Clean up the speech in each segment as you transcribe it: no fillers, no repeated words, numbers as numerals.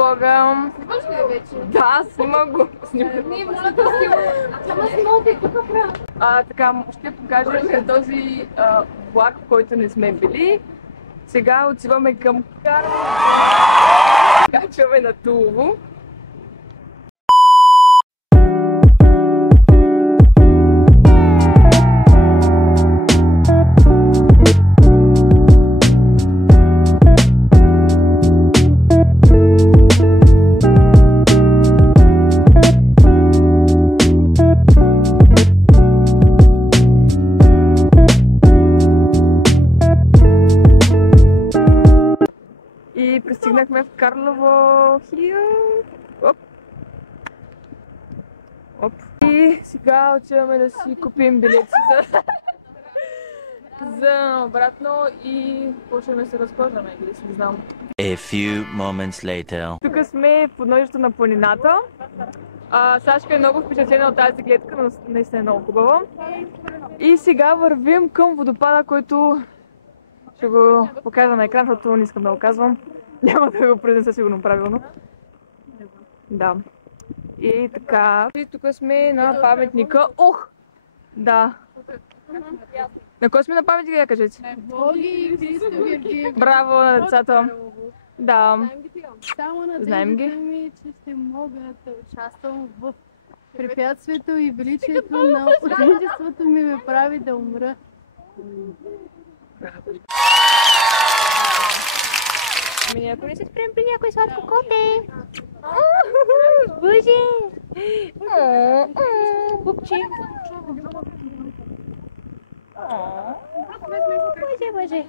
Бога. Снимаш ли вече? Да, снимам го. Ние много красиво. Ама снимате, тук правя. Така, ще покажем този влак, в който не сме били. Сега отиваме към Карлово. Качваме на Тулово. И пристигнахме в Карлово. Оп. Оп. И сега отиваме да си купим билети за обратно и почваме да се разхождаме, или си не знам. A few moments later. Тук сме в подножието на планината. Сашка е много впечатлена от тази гледка, но наистина е много хубава. И сега вървим към водопада, който ще го покажа на екран, защото не искам да го казвам. Няма да го произнеса сигурно правилно. Да. И така. И тук сме на паметника. Ох! Да. На кой сме на паметника, я кажете? Боги, Христо, Георги. Браво на децата. Да. Само Знаем ги. надеждата ми, че ще мога да участвам в препятствието и величието на отечеството ми ме прави да умра. Ами ако не се спрем при някой сладко коте. Боже! Пупче! Боже!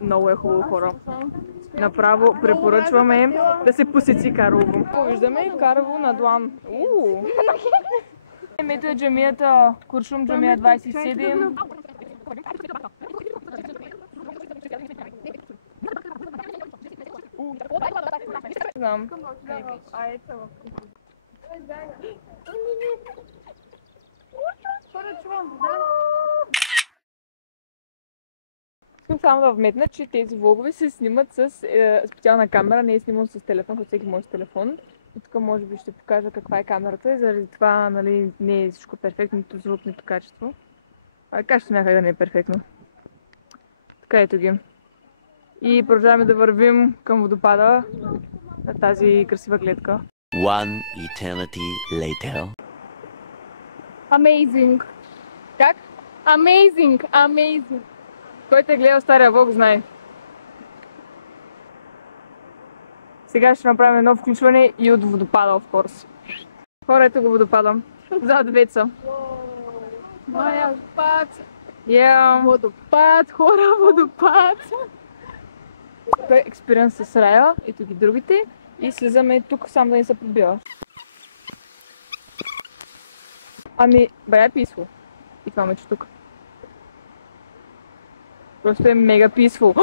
Много е хубаво, хора. Направо препоръчваме да се посети Карлово. Виждаме Карлово на длан. Ето е джамията Куршум, джамия 27. Знам. Искам само да вметна, че тези влогове се снимат с специална камера, не е сниман с телефон, защото всеки може с телефон. И тук може би ще покажа каква е камерата и заради това нали, не е всичко перфектно, нито звук, нито качество. Качеството някак да не е перфектно. Така ето ги. И продължаваме да вървим към водопада на тази красива гледка. One eternity later. Amazing! Как? Amazing! Amazing! Който е гледал стария влог, знае. Сега ще направим едно включване и от водопада, of course. Хора, ето го водопада. Зад Веца. Моя водопад! Водопад, хора, водопад! Той е експириенс с Рая, ето ги другите. И слизаме тук, само да не се пробива. Ами, бая писфул. И това мече тук. Просто е мега писфул.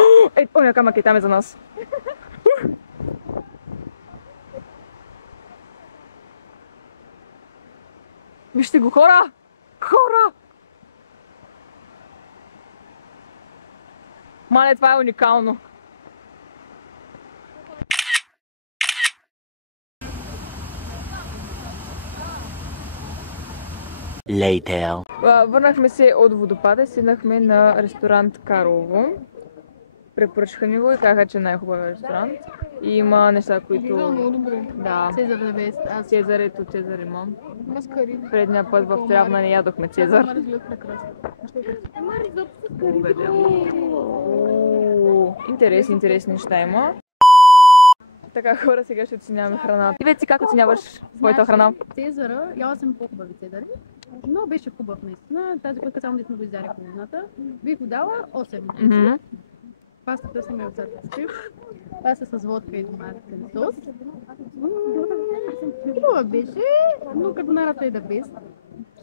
Оня камък е там е за нас. Вижте го, хора! Хора! Мале, това е уникално. Later. Върнахме се от водопада и седнахме на ресторант Карлово. Препоръчаха ни го и казаха, че е най-хубавият ресторант. И има неща, които... Много добре. Да. Цезар да бест. Цезар, ето Цезар има. Маскари. Предния път в Трявна не ядохме Цезар. Ама разглед прекрасно. Ама ризотто с Интересни неща има. Така, хора, сега ще оценяваме храната. Ти вече как оценяваш своята храна? Цезара, яла съм по-хубави цезари, но беше хубав наистина. Тази, която само да сме го изяли половината, бих го дала 8. Пастата съм от сърци. Паста с водка и доматен сос. Хубава беше, но карбонарата е да бест.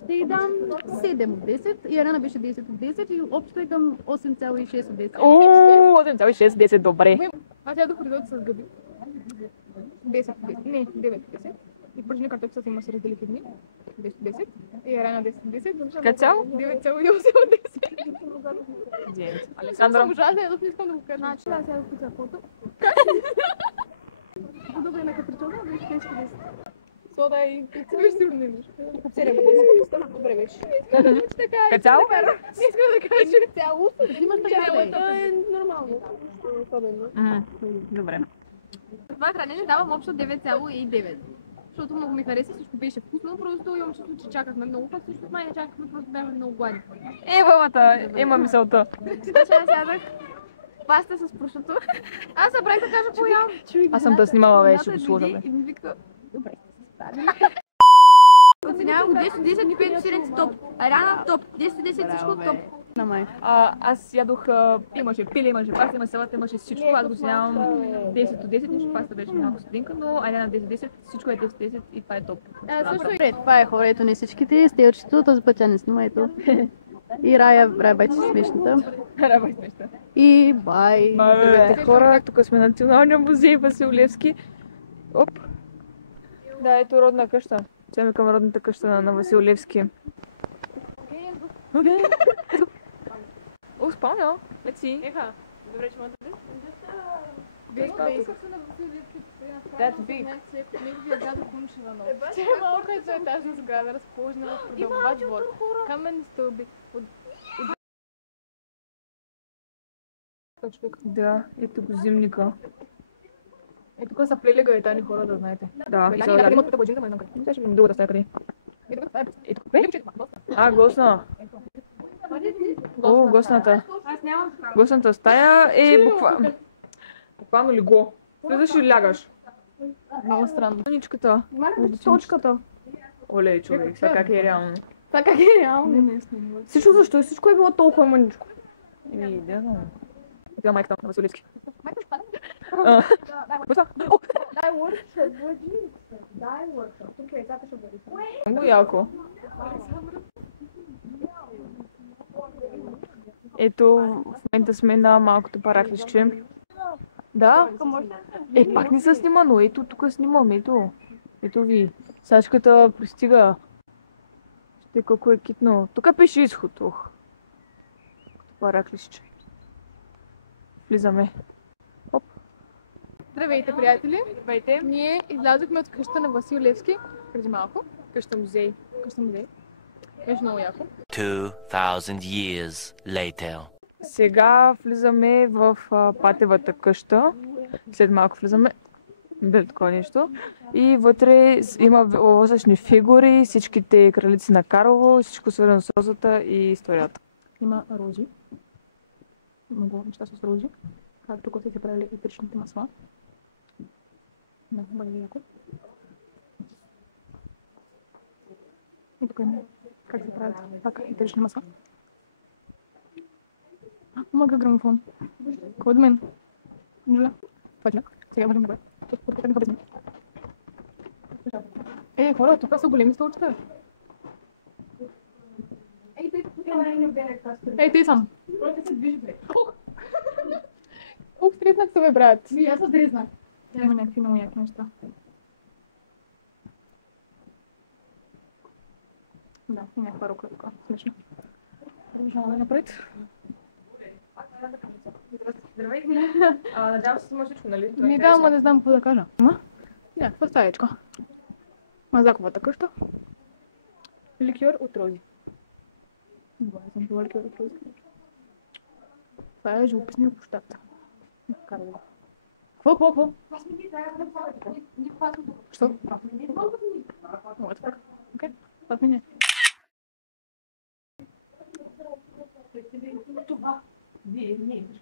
Ще й дам 7 от 10 и Арена беше 10 от 10 и общо е към 8,6 от 10. 8,6, 10, добре. Аз ядох ризотто с гъби. 10 от 10. Не, 9 от 10. И пържени картофи има се раздели в едни. 10 от 10. И Арена 10 от 10. Като цяло? 9,8 от 10. Александра. Ужасно, ядох, не искам да го кажа. Значи, аз ядох пица фото. сода и виж сигурно имаш. Добре беше. Кацало? Не искам да кажа, че цяло. Имаш цялото е нормално. Особено. Добре. Това хранене давам общо 9,9. Защото много ми хареса, всичко беше вкусно, просто имам чувство, че чакахме много път, също май не чакахме, просто бяхме много гладни. Мамата, има мисълта. Сега сядах паста с прошуто. Аз събрах да кажа какво ям. Аз съм да снимала вече, го сложа. И ми вика, добре, оценявам го 10 от 10, Петко Сиренци топ. Аряна топ, 10 от 10 всичко топ. Аз ядох, имаше пиле, имаше паста, имаше салата, имаше всичко. Аз го оценявам 10 от 10, нищо паста беше малко сладинка, но Аряна 10 от 10, всичко е 10 от 10 и това е топ. Това е хора, ето не всичките, стелчето, този път тя не снима, ето. И Рая беше смешната. Рая беше смешна. И бай! Здравейте хора, тук сме на Националния музей Васил Левски. Оп! Да, ето родна къща. Отиваме към родната къща на Васил Левски. Окей. О, спалня. Лети. Еха, добре, че ме да That's big. Неговия дядо Куншева нов. Тя е малко етажна сграда, разположена в продължавач двор. Каменни стълби. Да, ето го зимника. Тук са плели гаетани хора, да знаете. Да, и сега имат тук баджинка, ма знам къде. сега ще видим другата стая къде. Ето, Гостна. О, гостната. Гостната стая е буквално легло. Влизаш и лягаш. много странно. Ничката. Точката. Оле, човек, сега как е реално. Това как е реално? Всичко защо? Всичко е било толкова мъничко. Еми, да знам. Това е майката на Васил Левски. Дай workshop, дай workshop. Тук е, цата ще бъде. Много яко. Ето, в момента сме на малкото параклисче. Да? Пак не се снима, но ето тук снимам, ето. Ето ви. Сашката пристига. Ще колко е китно. Тук пише изход, параклисче. Влизаме. Оп. Здравейте, приятели! Здравейте. Ние излязохме от къща на Васил Левски преди малко. Къща музей. Къща музей. Беше много яко. 2000 years later. Сега влизаме в Патевата къща. След малко влизаме. Бе такова нещо. И вътре има възрастни фигури, всичките кралици на Карлово, всичко свързано с розата и историята. Има рози. Много неща с рози. Както тук се правили етеричните масла. Много бъде яко. И тук има как се правят пак етерични масла. Мага грамофон. Кой от мен? Джуля. Това е сега можем да бъде. Подкрепяха без мен. Хора, тук са големи столчета. Ти сам. Ух, стреснах се, бе, брат. Аз се стреснах. Има някакви много яки неща. Да, и някаква рука така. Смешно. Продължаваме напред. Здравейте. Надявам се, всичко, нали? Ама не знам какво да кажа. Някаква стаечка. Мазаковата къща. Ликьор от рози. Това съм пила ликьор от рози. Това е живописния площад. Карлово. Какво? Що? Много е така. Окей, това ми не.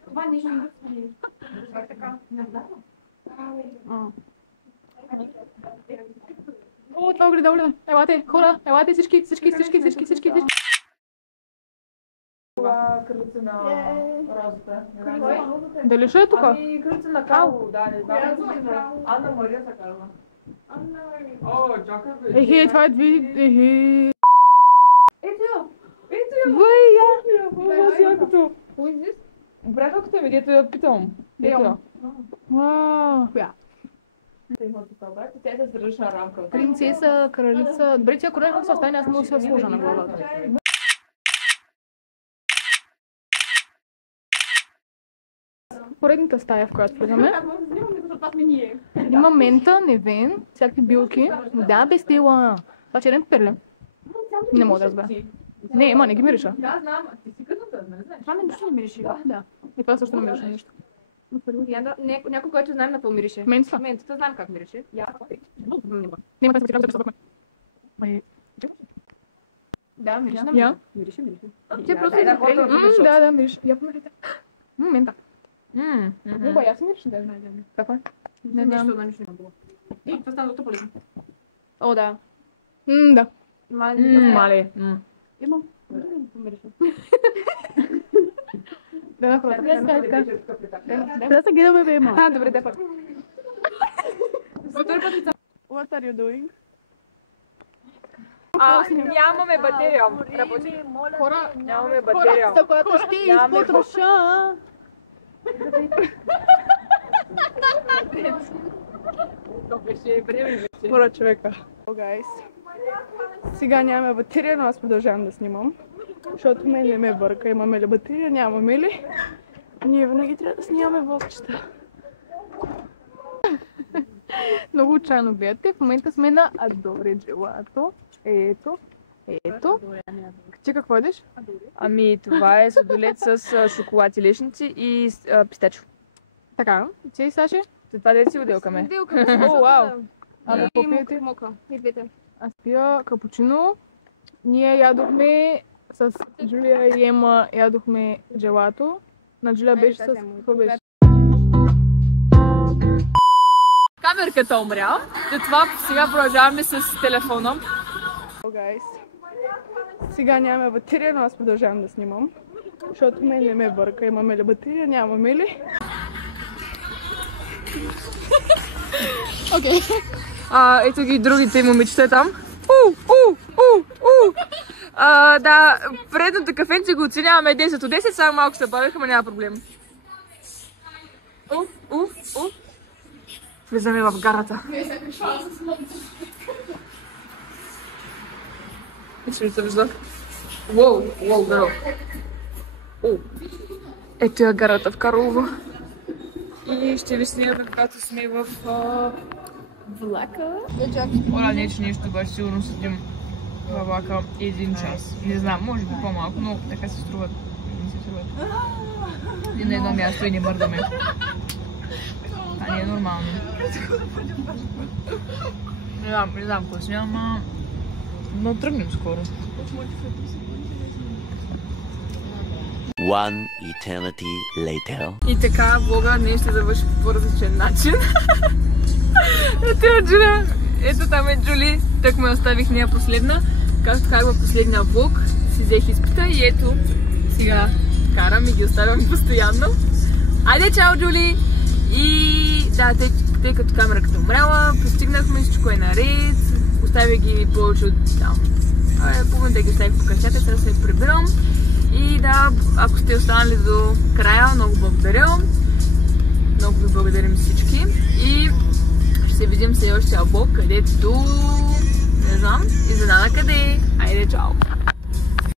Това нещо не е. Това е така. Не знам. О, това огледа. Елате, хора, елате всички. Това кралица на розата. Дали ще е тук? Ами, кралица на Карлово, да, не знам. Анна Мария се казва. О, чакай бе. Това е две. Ето я! Въй, якото! Приятелката ми, дето я питам. Ето я. Вау. Коя? Тя е с различна рамка. Принцеса, кралица. Добре, тя корена се остане, аз мога да се сложа на главата. Поредната стая, в която влизаме. това сме ние. Има мента, невен, всякакви билки. Да, без тела. Това черен перле. Не мога да разбера. Не, не ги мириша. Да, знам. Ти си къдната, не знаеш. Това нищо не мирише. Да. И това също не мирише нищо. Някой, който знаем на какво мирише. Мента. Ментата знаем как мирише. Няма да се разберем. Да, мирише на Я? мента. Мирише. Тя просто да, мирише. Я помирите. Мента. Люба, я си мирише да знае. Какво е? Не знам. Нищо не било. И това стана доста полезно. О, да. Да. Мале. Имам. Помирише. Да, хората. Да се гледаме, бе, има. Добре, да, пак. What are you doing? Нямаме батерия. Работи. Хора, Нямаме батерия. когато ще изпотроша. Хора, човека. Гайс. Сега нямаме батерия, но аз продължавам да снимам. Защото мен не ме бърка. Имаме ли батерия, нямаме ли. Ние винаги трябва да снимаме влогчета. Много отчаяно гледате. В момента сме на Адоре Джелато. Ето. Ти какво едеш? Ами това е сладолет с шоколад и лешници и пистачо. Така. Ти и Саши? Това да си отделкаме. О, вау. А И какво пиете? мока. И двете. Аз пия капучино. Ние ядохме с Джулия и Ема ядохме джелато. На Джулия беше с... Какво беше? Камерката умря. Затова сега продължаваме с телефона. Гайс. Сега нямаме батерия, но аз продължавам да снимам. Защото мен не ме бърка. Имаме ли батерия, нямаме ли. Окей. Ето ги другите момичета там. Да, предното кафенце го оценяваме 10 от 10, само малко се бавиха, но няма проблем. Влизаме в гарата. Мисля ли се вижда? Уоу, гърл. Ето е гарата в Карлово. И ще ви снимаме, когато сме в влака. Оля, не че нещо, обаче сигурно седим във влака 1 час. Не знам, може би по-малко, но така се струват. Не се струват. И на едно място и не мърдаме. Това не е нормално. Не знам какво снимам, но тръгнем скоро. One eternity later. И така, влога днес ще завърши по различен начин. Ето Джуля. Ето там е Джули. Так ме оставих нея последна. Както казах последния влог, си взех изпита и ето сега карам и ги оставям постоянно. Айде, чао, Джули! И да, тъй като камерата умряла, пристигнахме, всичко е наред. Оставя ги повече от там. Половината ги оставих по къщата, сега се прибирам. И да, ако сте останали до края, много благодаря. Много ви благодарим всички. И ще се видим следващия влог, където не знам, изненада къде. Айде, чао!